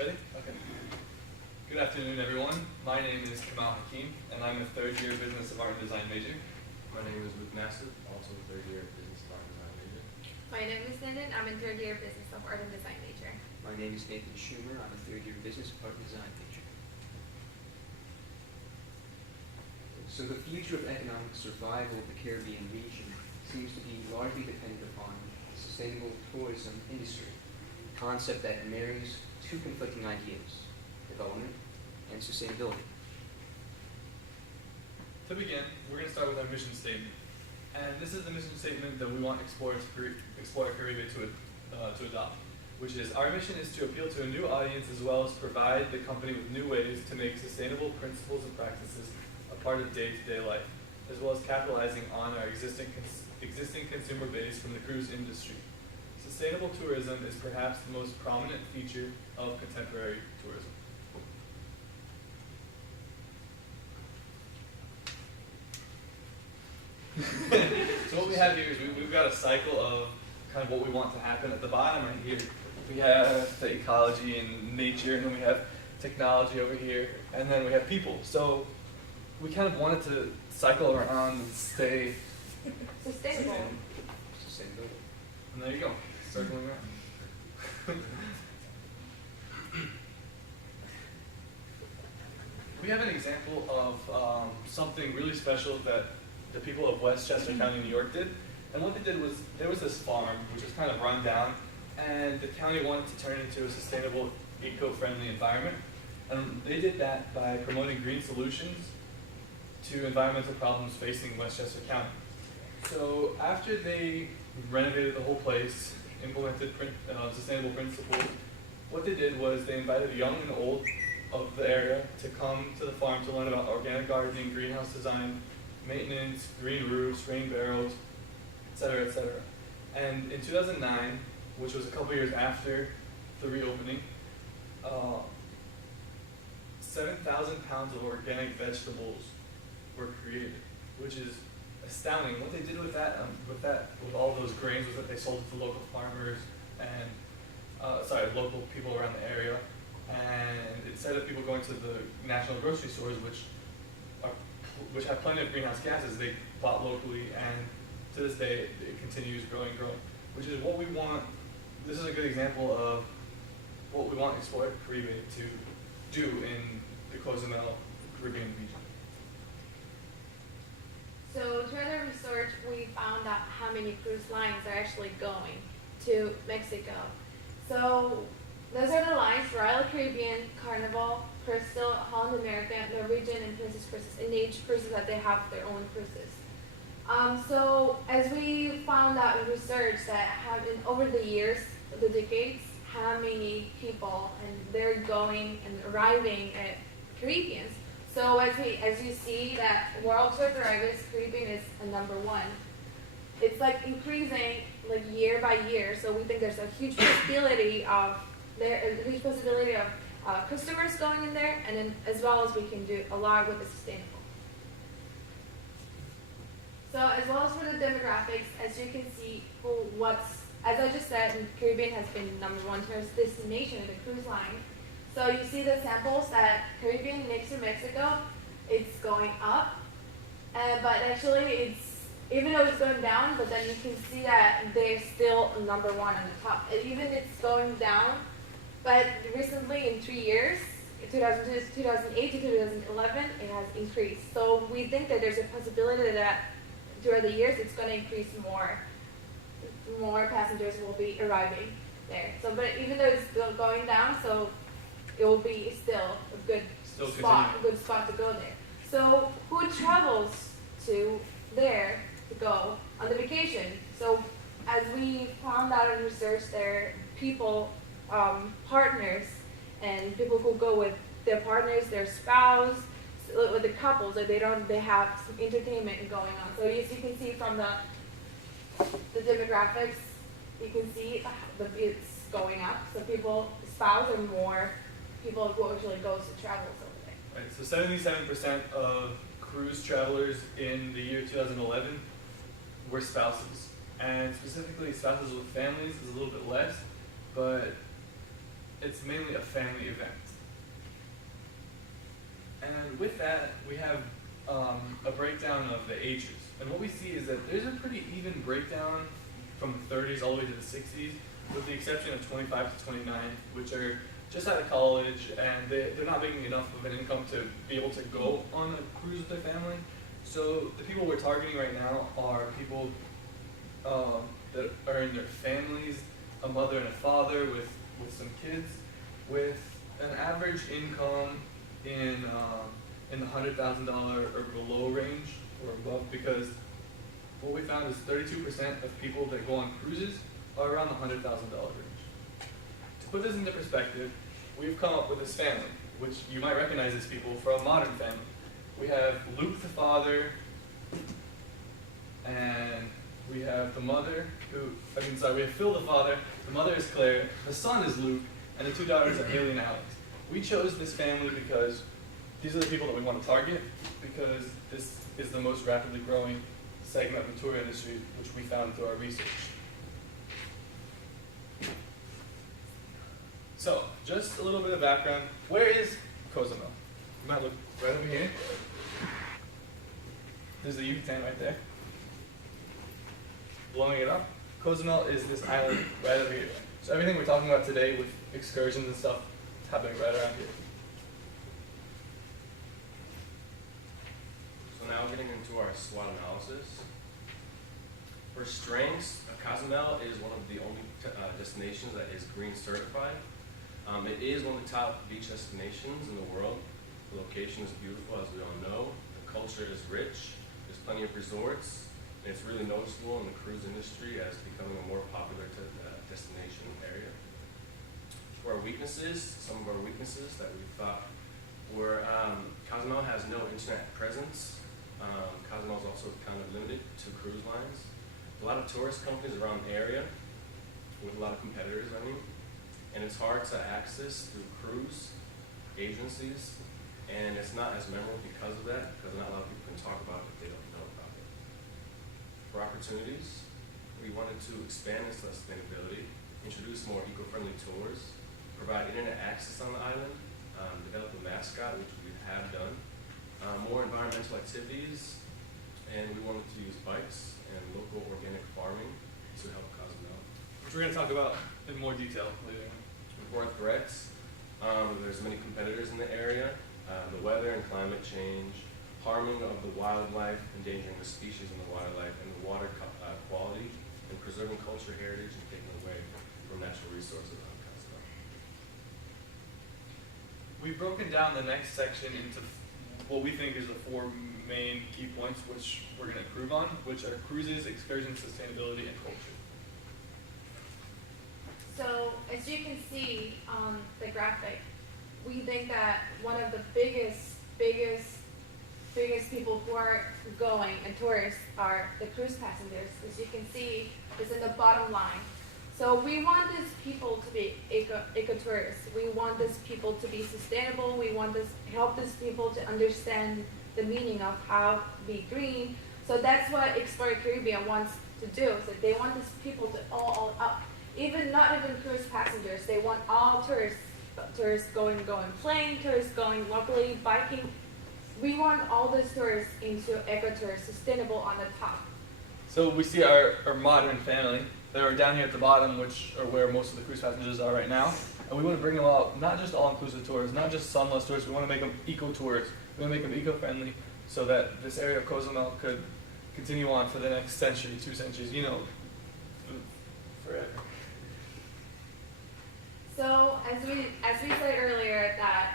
Ready? Okay. Good afternoon, everyone. My name is Kamal Hakim, and I'm a third-year Business of Art and Design major. My name is Luke Nassif, also a third-year Business of Art and Design major. My name is Linden. I'm a third-year Business of Art and Design major. My name is Nathan Schumer. I'm a third-year Business of Art and Design major. So the future of economic survival of the Caribbean region seems to be largely dependent upon the sustainable tourism industry, a concept that marries two conflicting ideas, development and sustainability. To begin, we're going to start with our mission statement. And this is the mission statement that we want Explore Caribbean to adopt, which is, our mission is to appeal to a new audience as well as provide the company with new ways to make sustainable principles and practices a part of day-to-day life, as well as capitalizing on our existing consumer base from the cruise industry. Sustainable tourism is perhaps the most prominent feature of contemporary tourism. So what we have here is we've got a cycle of kind of what we want to happen. At the bottom right here, we have the ecology and nature, and then we have technology over here, and then we have people. So we kind of wanted to cycle around and stay Sustainable. Sustainability. And there you go, circling around. We have an example of something really special that the people of Westchester County, New York did. And what they did was, there was this farm, which was kind of run down, and the county wanted to turn it into a sustainable, eco-friendly environment. And they did that by promoting green solutions to environmental problems facing Westchester County. So after they renovated the whole place, implemented sustainable principles, what they did was they invited young and old of the area to come to the farm to learn about organic gardening, greenhouse design, maintenance, green roofs, rain barrels, etc., etc. And in 2009, which was a couple years after the reopening, 7,000 pounds of organic vegetables were created, which is astounding. What they did with with all those grains, was that they sold it to local farmers and local people around the area. And instead of people going to the national grocery stores, which have plenty of greenhouse gases, they bought locally, and to this day it continues growing, which is what we want. This is a good example of what we want Explore Caribbean to do in the Cozumel Caribbean region. So through the research, we found out how many cruise lines are actually going to Mexico. So those are the lines: Royal Caribbean, Carnival, Crystal, Holland America, Norwegian, and Princess Cruises, and each cruises that they have their own cruises. So as we found out in research that over the years, the decades, how many people and they're going and arriving at Caribbeans. So as you see that world tour arrivals, Caribbean is a #1. It's like increasing like year by year. So we think there's a huge possibility of customers going in there, and then as well as we can do a lot with the sustainable. So as well as for the demographics, as you can see, as I just said, Caribbean has been #1 tourist destination in the cruise line. So you see the samples that Caribbean next to Mexico, it's going up, but actually even though it's going down, but then you can see that they're still #1 on the top. Even it's going down, but recently in 3 years, 2008 to 2011, it has increased. So we think that there's a possibility that throughout the years it's going to increase more. More passengers will be arriving there. So, but even though it's still going down, so it will be still a good spot to go there. So who travels to there to go on the vacation? So as we found out in research, there are people, partners, and people who go with their partners, their spouse, with the couples, or they have some entertainment going on. So as you can see from the demographics, you can see it's going up. So spouse are more people who actually goes to travels over there. Right, so 77% of cruise travelers in the year 2011 were spouses. And specifically spouses with families is a little bit less, but it's mainly a family event. And with that, we have a breakdown of the ages. And what we see is that there's a pretty even breakdown from the 30s all the way to the 60s, with the exception of 25 to 29, which are just out of college and they're not making enough of an income to be able to go on a cruise with their family. So the people we're targeting right now are people that are in their families, a mother and a father with some kids, with an average income in the $100,000 or below range or above, because what we found is 32% of people that go on cruises are around the $100,000 range. To put this into perspective, we've come up with this family, which you might recognize these people from Modern Family. We have Luke the father, and we have the mother, we have Phil the father, the mother is Claire, the son is Luke, and the two daughters are Haley and Alex. We chose this family because these are the people that we want to target, because this is the most rapidly growing segment of the tour industry, which we found through our research. So, just a little bit of background. Where is Cozumel? You might look right over here. There's the Yucatan right there. Blowing it up. Cozumel is this island right over here. So everything we're talking about today with excursions and stuff is happening right around here. So now getting into our SWOT analysis. For strengths, Cozumel is one of the only destinations that is green certified. It is one of the top beach destinations in the world. The location is beautiful, as we all know. The culture is rich. There's plenty of resorts. And it's really noticeable in the cruise industry as becoming a more popular destination area. For our weaknesses, some of our weaknesses that we thought were Cozumel has no internet presence. Cozumel is also kind of limited to cruise lines. A lot of tourist companies around the area, with a lot of competitors, and it's hard to access through cruise agencies, and it's not as memorable because of that, because not a lot of people can talk about it if they don't know about it. For opportunities, we wanted to expand this sustainability, introduce more eco-friendly tours, provide internet access on the island, develop a mascot, which we have done, more environmental activities, and we wanted to use bikes and local organic farming to help Cozumel. Which we're going to talk about in more detail later. For threats, there's many competitors in the area, the weather and climate change, harming of the wildlife, endangering the species and the wildlife, and the water quality, and preserving culture heritage and taking away from natural resources on Cozumel. We've broken down the next section into what we think is the four main key points which we're going to improve on, which are cruises, excursions, sustainability, and culture. So, as you can see on the graphic, we think that one of the biggest people who are going and tourists are the cruise passengers. As you can see, it's in the bottom line. So we want these people to be eco-tourists. We want these people to be sustainable. We want help these people to understand the meaning of how to be green. So that's what Explore Caribbean wants to do. So they want these people to all up. Not even cruise passengers. They want all tourists going plane, tourists going locally, biking. We want all those tourists into eco-tourists, sustainable on the top. So we see our Modern Family. They're down here at the bottom, which are where most of the cruise passengers are right now. And we want to bring them out, not just all-inclusive tours, not just sunless tours. We want to make them eco-tours. We want to make them eco-friendly so that this area of Cozumel could continue on for the next century, 2 centuries, forever. So as we said earlier, that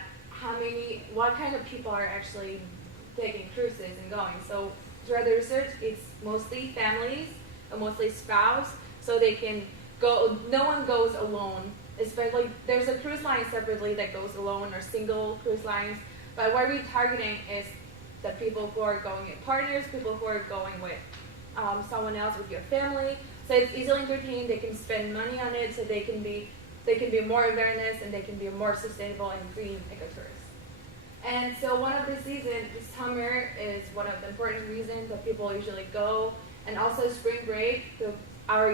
what kind of people are actually taking cruises and going. So throughout the research, it's mostly families, and mostly spouse, so they can go. No one goes alone. Especially there's a cruise line separately that goes alone, or single cruise lines. But what we're targeting is the people who are going with partners, people who are going with someone else, with your family. So it's easily entertaining. They can spend money on it, so they can be more awareness, and they can be more sustainable and green ecotourists. And so one of the seasons, this summer, is one of the important reasons that people usually go. And also spring break, our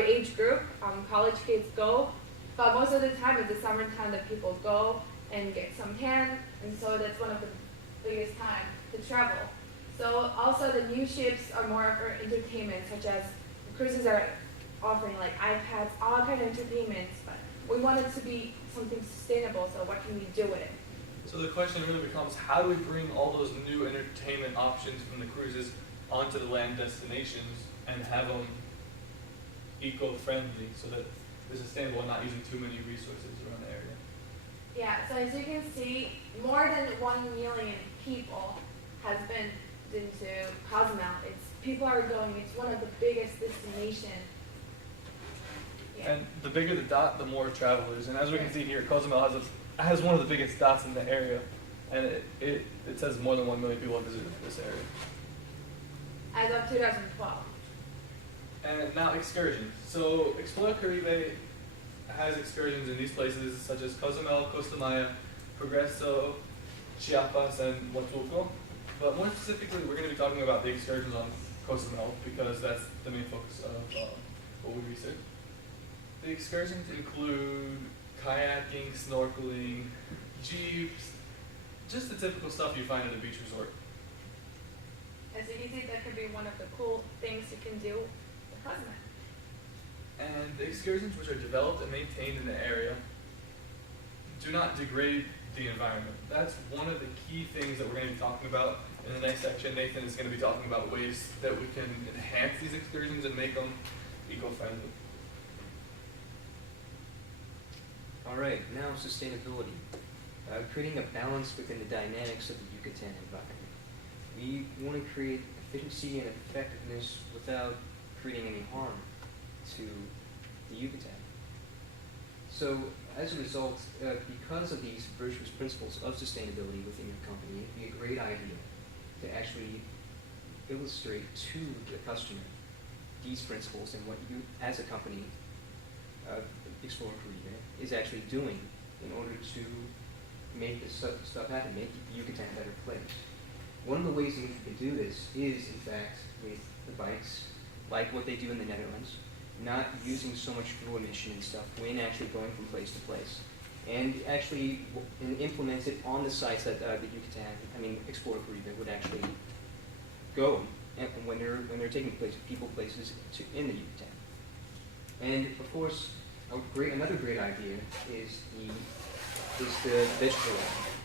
age group, college kids go. But most of the time it's the summertime that people go and get some tan, and so that's one of the biggest time to travel. So also the new ships are more for entertainment, such as cruises are offering like iPads, all kind of entertainments, but we want it to be something sustainable, so what can we do with it? So the question really becomes, how do we bring all those new entertainment options from the cruises onto the land destinations and have them eco-friendly so that they're sustainable and not using too many resources around the area? Yeah, so as you can see, more than 1 million people has been into Cozumel. People are going, it's one of the biggest destinations. Yeah. And the bigger the dot, the more travelers. And as we can see here, Cozumel has one of the biggest dots in the area. And it says more than 1 million people have visited this area. As of 2012. And now excursions. So Explora Caribe has excursions in these places such as Cozumel, Costa Maya, Progreso, Chiapas, and Huatulco. But more specifically, we're going to be talking about the excursions on Cozumel because that's the main focus of what we research. The excursions include kayaking, snorkeling, jeeps, just the typical stuff you find at a beach resort. As you can see, that could be one of the cool things you can do with Cozumel. And the excursions which are developed and maintained in the area do not degrade the environment. That's one of the key things that we're going to be talking about in the next section. Nathan is going to be talking about ways that we can enhance these excursions and make them eco-friendly. All right, now sustainability. Creating a balance within the dynamics of the Yucatan environment. We want to create efficiency and effectiveness without creating any harm to the Yucatan. So as a result, because of these virtuous principles of sustainability within your company, it'd be a great idea to actually illustrate to the customer these principles and what you, as a company, Explora Caribe, is actually doing in order to make this stuff happen, make Yucatan a better place. One of the ways in which we can do this is, in fact, with the bikes, like what they do in the Netherlands, not using so much fuel emission and stuff when actually going from place to place, and actually implement it on the sites that the Yucatan, Explora Caribe would actually go and when they're taking people places in the Yucatan. And of course, another great idea is the vegetable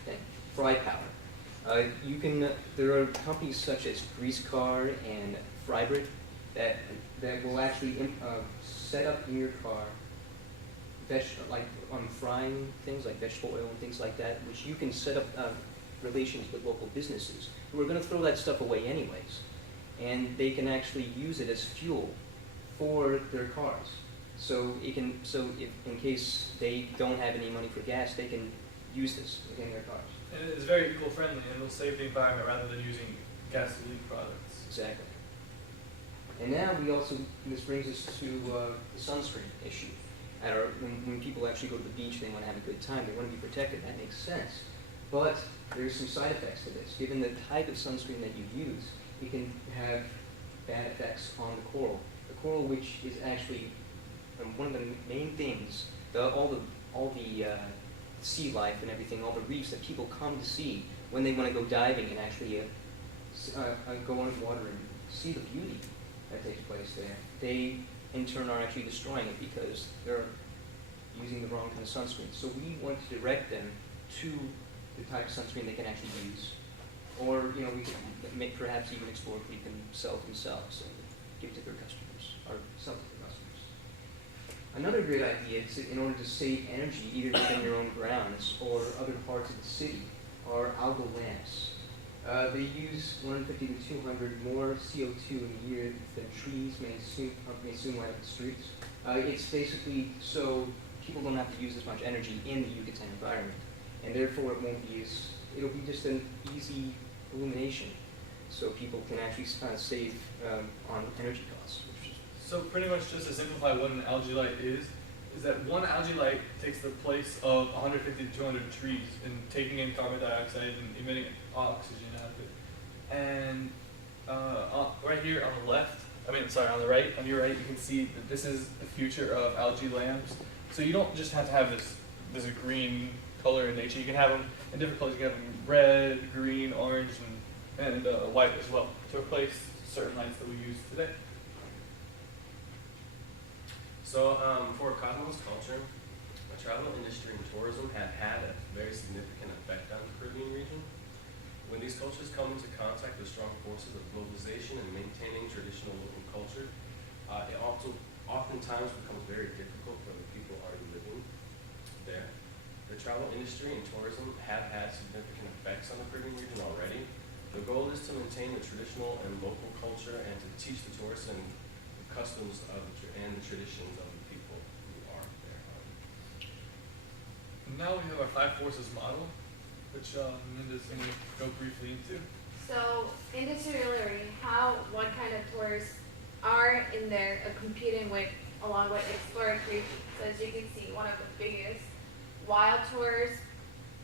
oil, fry powder. There are companies such as Grease Car and Frybrit that will actually set up in your car like on frying things like vegetable oil and things like that, which you can set up relations with local businesses who are going to throw that stuff away anyways, and they can actually use it as fuel for their cars. So if in case they don't have any money for gas, they can use this in their cars. And it's very eco-friendly and it'll save the environment rather than using gasoline products. Exactly. And now this brings us to the sunscreen issue. When people actually go to the beach, they want to have a good time, they want to be protected, that makes sense. But there's some side effects to this. Given the type of sunscreen that you use, it can have bad effects on the coral. The coral, which is actually one of the main things, all the sea life and everything, all the reefs that people come to see when they want to go diving and actually go underwater and see the beauty that takes place there. They, in turn, are actually destroying it because they're using the wrong kind of sunscreen. So we want to direct them to the type of sunscreen they can actually use. Or, we could perhaps even explore if we can sell it themselves and give it to their customers, or sell it to their customers. Another great idea is in order to save energy, either within your own grounds or other parts of the city, are algal lamps. They use 150 to 200 more CO2 in a year than trees may soon light up the streets. It's basically so people don't have to use as much energy in the Yucatan environment, and therefore it'll be just an easy illumination, so people can actually save on energy costs. So pretty much just to simplify what an algae light is that one algae light takes the place of 150 to 200 trees in taking in carbon dioxide and emitting oxygen out of it. And right here on the left, on the right, on your right, you can see that this is the future of algae lamps. So you don't just have to have this green color in nature. You can have them in different colors. You can have them red, green, orange, and white as well to replace certain lights that we use today. So for Cosmos culture, the travel industry and tourism have had a very significant effect on the Caribbean region. When these cultures come into contact with strong forces of globalization and maintaining traditional local culture, it also oftentimes becomes very difficult for the people already living there. The travel industry and tourism have had significant effects on the Caribbean region already. The goal is to maintain the traditional and local culture and to teach the tourists and the customs and the traditions of the people who are there. Now we have our 5 forces model, which Linda's going to go briefly into. So in this itinerary, what kind of tours are in there competing with, along with exploratory. So as you can see, one of the biggest, wild tours,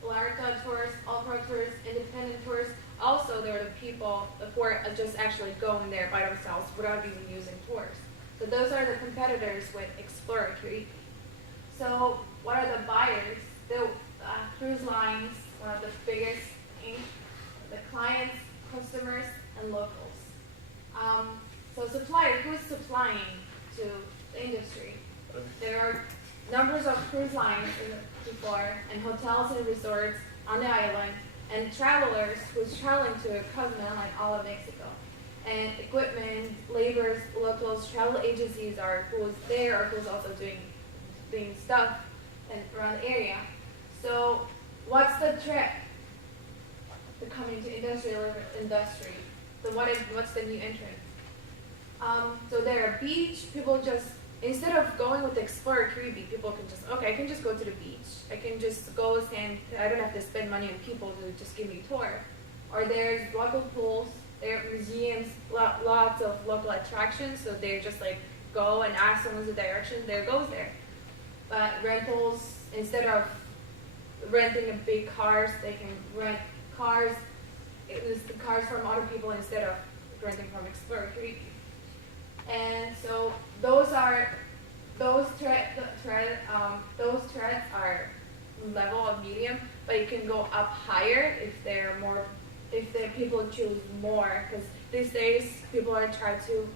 Larka tours, all-pro tours, independent tours. Also, there are the people who are just actually going there by themselves without even using tours. So those are the competitors with exploratory. So what are the buyers? The cruise lines, one of the biggest, the clients, customers, and locals. So supplier, who is supplying to the industry? There are numbers of cruise lines before, and hotels and resorts on the island, and travelers who's traveling to Cozumel and all of Mexico. And equipment, laborers, locals, travel agencies are who's there or who's also doing stuff and around the area. So what's the trend? The coming to industry. So what's the new entrant? So there are beach, people just, instead of going with the Explorer Caribbean, people can just, okay, I can just go to the beach. I can just go stand, I don't have to spend money on people to just give me a tour. Or there's local pools, there are museums, lots of local attractions, so they just like go and ask someone the direction, there goes there. But rentals, instead of renting a big cars, they can rent cars, the cars from other people instead of renting from Explorer Caribbean. And so those threads are level of medium, but it can go up higher if the people choose more. Because these days people are trying to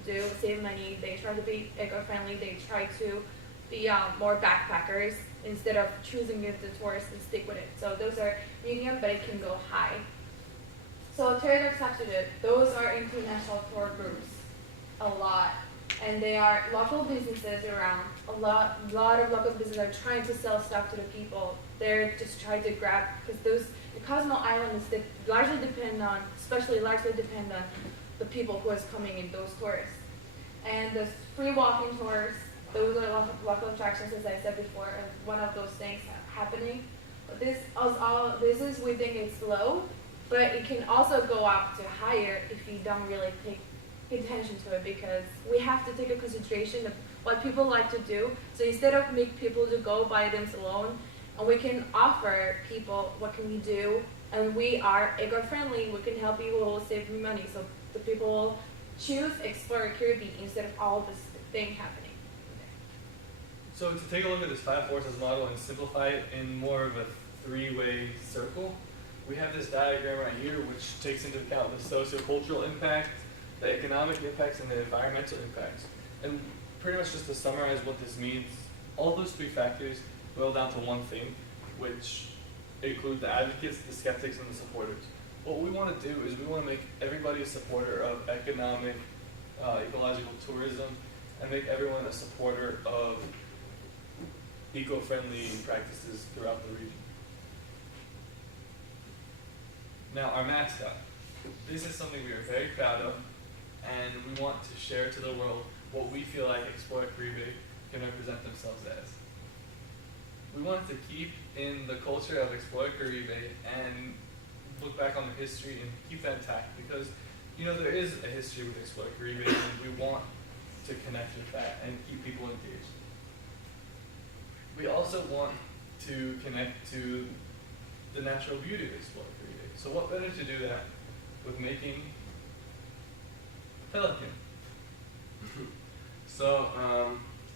save money, they try to be eco-friendly, they try to be more backpackers instead of choosing the tourists and stick with it. So those are medium, but it can go high. So Trader Substitute, those are international tour groups. A lot, and they are local businesses around. A lot of local businesses are trying to sell stuff to the people. They're just trying to grab, because the Cozumel Island is largely depend on the people who is coming in, those tourists. And the free walking tours, those are local attractions, as I said before, and one of those things happening. But we think it's low, but it can also go up to higher if you don't really pay attention to it, because we have to take into consideration of what people like to do. So instead of make people to go by themselves alone, and we can offer people what can we do, and we are eco-friendly, we can help people save money. So the people will choose Explorer Caribbean instead of all this thing happening. So to take a look at this 5 forces model and simplify it in more of a 3-way circle, we have this diagram right here which takes into account the socio-cultural impact, the economic impacts, and the environmental impacts. And pretty much just to summarize what this means, all those 3 factors boil down to one thing, which include the advocates, the skeptics, and the supporters. What we want to do is we want to make everybody a supporter of economic, ecological tourism, and make everyone a supporter of eco-friendly practices throughout the region. Now, our mascot. This is something we are very proud of, and we want to share to the world what we feel like Explorer Caribbean can represent themselves as. We wanted to keep in the culture of Explorer Caribbean and look back on the history and keep that intact, because there is a history with Explorer Caribbean, and we want to connect with that and keep people engaged. We also want to connect to the natural beauty of Explorer Caribbean. So what better to do that with making a pelican? So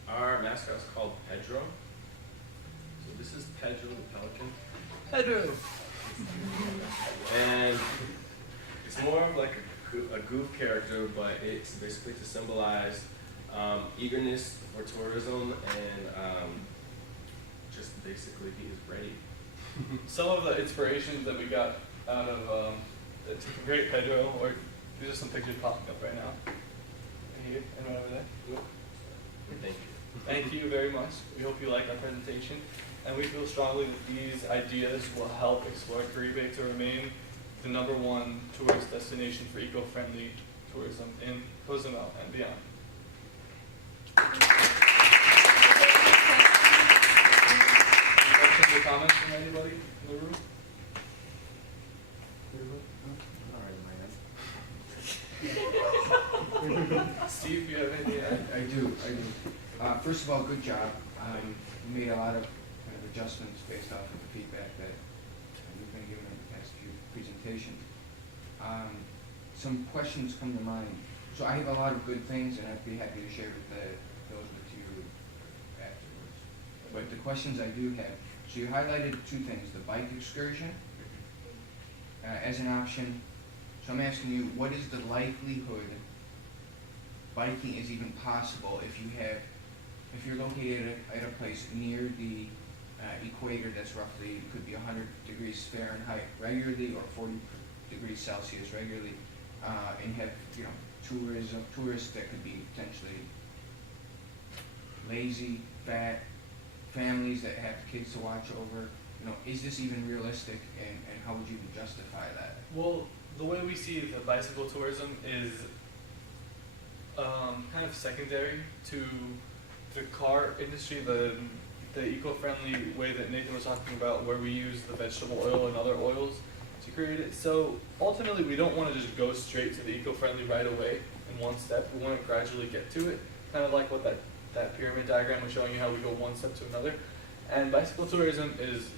our mascot is called Pedro. So this is Pedro the Pelican. Pedro. And it's more of like a goof character, but it's basically to symbolize eagerness for tourism and just basically he is ready. Some of the inspirations that we got out of it's great Pedro, or these are some pictures popping up right now. Here and right over there. Thank you. Thank you very much. We hope you like our presentation, and we feel strongly that these ideas will help explore Caribe to remain the #1 tourist destination for eco-friendly tourism in Cozumel and beyond. Any questions or comments from anybody in the room? Steve, you have anything? I do. First of all, good job. You made a lot of kind of adjustments based off of the feedback that you've been given in the past few presentations. Some questions come to mind. So I have a lot of good things, and I'd be happy to share those with you afterwards. But the questions I do have, so you highlighted 2 things, the bike excursion as an option. So I'm asking you, what is the likelihood biking is even possible if you're located at a place near the equator that's roughly, could be 100 degrees Fahrenheit regularly or 40 degrees Celsius regularly, and have, tourists that could be potentially lazy, fat, families that have kids to watch over. Is this even realistic, and how would you justify that? Well, the way we see the bicycle tourism is kind of secondary to the car industry, the eco-friendly way that Nathan was talking about, where we use the vegetable oil and other oils to create it. So ultimately, we don't want to just go straight to the eco-friendly right away in one step. We want to gradually get to it, kind of like what that pyramid diagram was showing you, how we go one step to another. And bicycle tourism is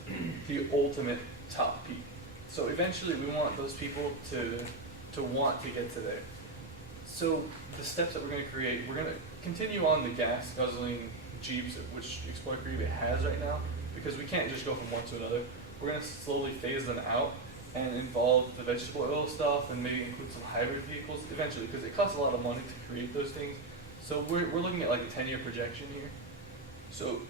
the ultimate top peak. So eventually, we want those people to want to get to there. So the steps that we're going to create, we're going to continue on the gas guzzling Jeeps, which Explore Caribe has right now, because we can't just go from one to another. We're going to slowly phase them out and involve the vegetable oil stuff and maybe include some hybrid vehicles eventually, because it costs a lot of money to create those things. So we're looking at like a 10-year projection here. So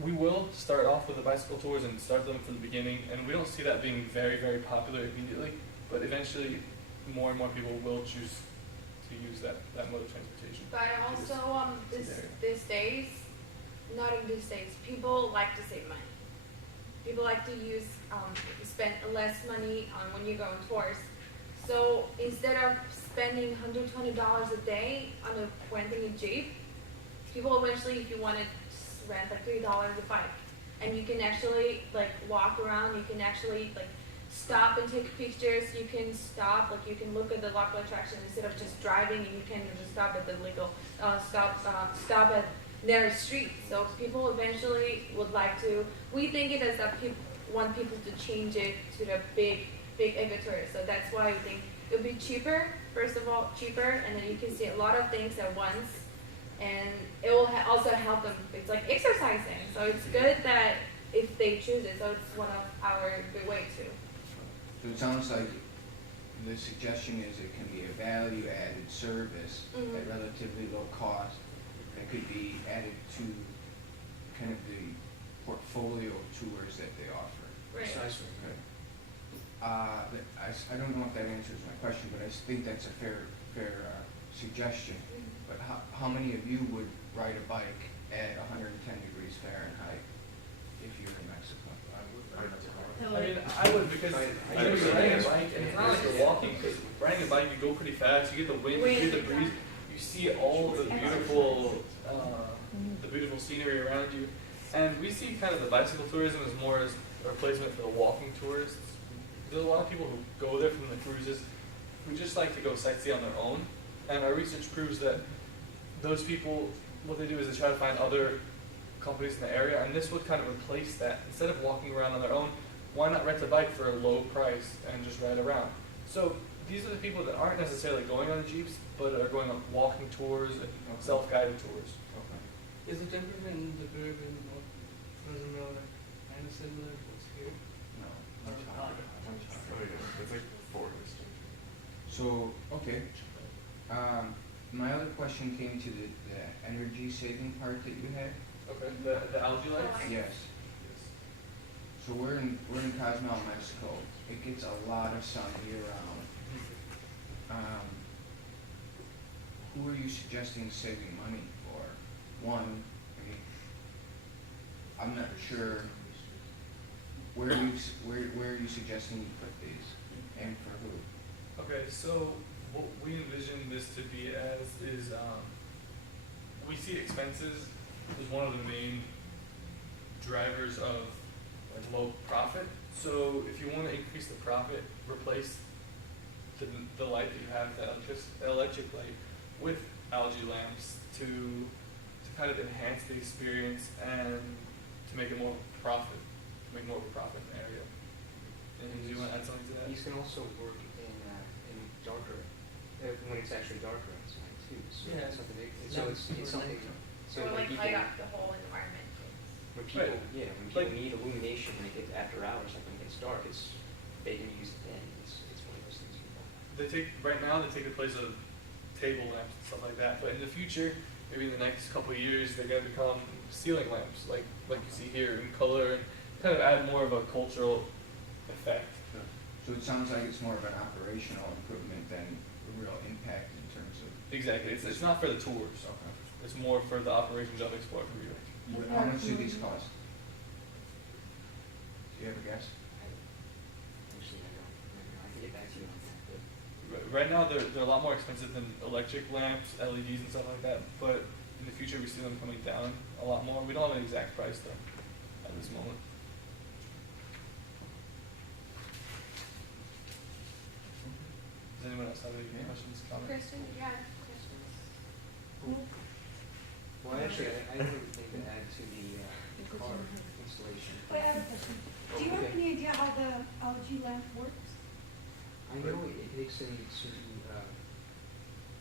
we will start off with the bicycle tours and start them from the beginning, and we don't see that being very, very popular immediately, but eventually more and more people will choose to use that mode of transportation. But also, these days, not in these days, people like to save money. People like to spend less money on when you go on tours. So instead of spending $120 a day on renting a Jeep, people eventually, if you want to rent like $3 a bike, and you can actually like walk around. You can actually like stop and take pictures. You can stop, like you can look at the local attraction instead of just driving, and you can just stop at the legal stop at their street. So people eventually would like to. We think it as that people want people to change it to the big ecotourist. So that's why we think it would be cheaper. First of all, cheaper, and then you can see a lot of things at once, and it will also help them. It's like exercising, so it's good that if they choose it. So it's one of our good ways too. So it sounds like the suggestion is it can be a value-added service at relatively low cost that could be added to kind of the portfolio of tours that they offer. Right. Precisely. Okay. I don't know if that answers my question, but I think that's a fair suggestion. But how many of you would ride a bike at 110 degrees Fahrenheit if you're in Mexico? I mean, I would, because you're riding a bike, and it's not like you're walking, because riding a bike, you go pretty fast, you get the wind, you get the breeze, you see all the beautiful scenery around you. And we see kind of the bicycle tourism as more as a replacement for the walking tourists. There's a lot of people who go there from the cruises who just like to go sightsee on their own. And our research proves that those people, what they do is they try to find other companies in the area, and this would kind of replace that. Instead of walking around on their own, why not rent a bike for a low price and just ride around? So these are the people that aren't necessarily going on the Jeeps, but are going on walking tours and self-guided tours. Is it cheaper than the Caribbean Cozumel, kind of similar, what's here. No, much higher, much higher. Oh yeah, it's like forest. So, okay. My other question came to the energy saving part that you had. Okay. The algae lights? Yes. So we're in Cozumel, Mexico. It gets a lot of sun year round. Who are you suggesting saving money for? One, I mean, I'm not sure where are you suggesting you put these, and for who? Okay, so what we envision this to be as is, we see expenses as one of the main drivers of like low profit. So if you want to increase the profit, replace the light that you have, the electric light, with algae lamps to kind of enhance the experience and to make it more profit, to make more of a profit in the area. And do you want to add something to that? These can also work in darker, when it's actually darker outside too. So Yeah. it's something. It's something. So Or when like people, light up the whole environment. when people, Right. when people Like- need illumination when it gets after hours, like when it gets dark, they can use it then. It's one of those things. Right now they take the place of table lamps and stuff like that. But in the future, maybe in the next couple of years, they're gonna become ceiling lamps, like you see here in color, and kind of add more of a cultural effect. So it sounds like it's more of an operational improvement than a real impact in terms of. Exactly. It's not for the tours. It's more for the operations of Explore Rio. How much do these cost? Do you have a guess? Actually, I don't. I can get back to you on that. But Right now, they're a lot more expensive than electric lamps, LEDs, and stuff like that. But in the future, we see them coming down a lot more. We don't have an exact price though at this moment. Does anyone else have any questions, comments? Kristen, you had questions? well, actually, I have everything to add to the car installation. Wait, I have a question. Do you have any idea how the algae lamp works? I know it takes in certain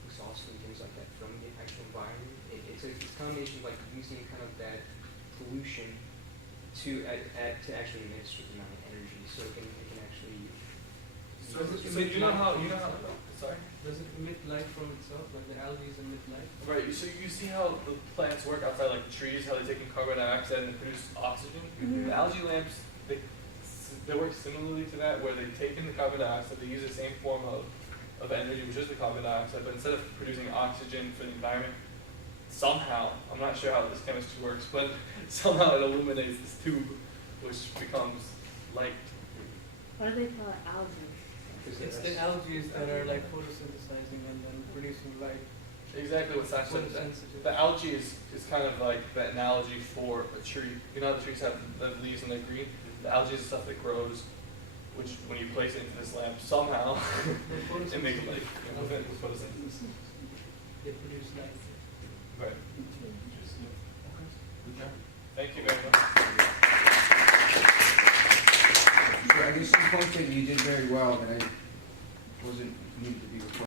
exhaust and things like that from the actual environment. It's a combination of like using kind of that pollution to actually emit a certain amount of energy, so it can actually. So you know how sorry. Does it emit light from itself, like the algae emit light? Right, so you see how the plants work outside, like the trees, how they take in carbon dioxide and produce oxygen? Mhm. The algae lamps, they work similarly to that, where they take in the carbon dioxide, they use the same form of energy, which is the carbon dioxide, but instead of producing oxygen for the environment, somehow, I'm not sure how this chemistry works, but somehow it illuminates this tube, which becomes light. What do they call it? Algae. It's the algae that are like photosynthesizing and then producing light. Exactly what Sash said. Photosensitive. The algae is kind of like the analogy for a tree. You know how the trees have the leaves and they're green? The algae is the stuff that grows, which when you place it into this lamp, somehow it makes light. You know, with photosynthesis. They produce light. Right. Good job. Thank you very much. So I guess some points that you did very well that I wasn't needed to be